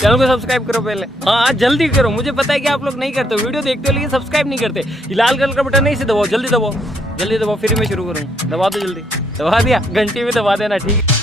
Channel को subscribe करो पहले। हाँ जल्दी करो, मुझे पता है कि आप लोग नहीं करते, वीडियो देखते हो लेकिन सब्सक्राइब नहीं करते। ये लाल कलर का बटन नहीं से दबाओ, जल्दी दबाओ, जल्दी दबाओ, फिर मैं शुरू करूँ। दबा दो जल्दी, दबा दिया, घंटी भी दबा देना, ठीक है।